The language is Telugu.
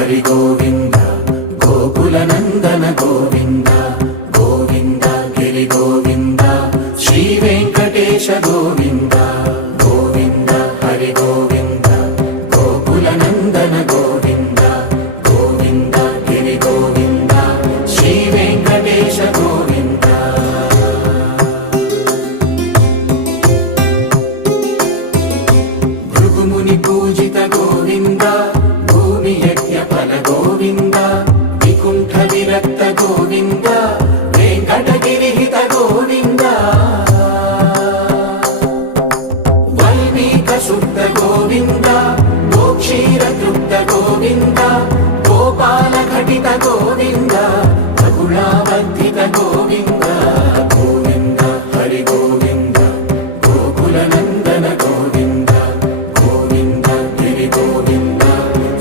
హరి గోవింద గోకుల నందన గోవింద గోవింద గిరి గోవింద శ్రీ వెంకటేశ గోవింద గోవింద హరి గోవింద గోకుల నందన గోవింద గోవింద గిరి గోవింద శ్రీ వెంకటేశ గోవింద భృగుముని పూజిత గోవింద భూమి యజ్ఞ ఫల గోవింద వికుంఠ విరక్త గోవింద వెంకటగిరిహిత గోవింద వల్మీక శుద్ధ గోవింద గోక్షీర తృప్త గోవింద గోపాల ఘటిత గోవింద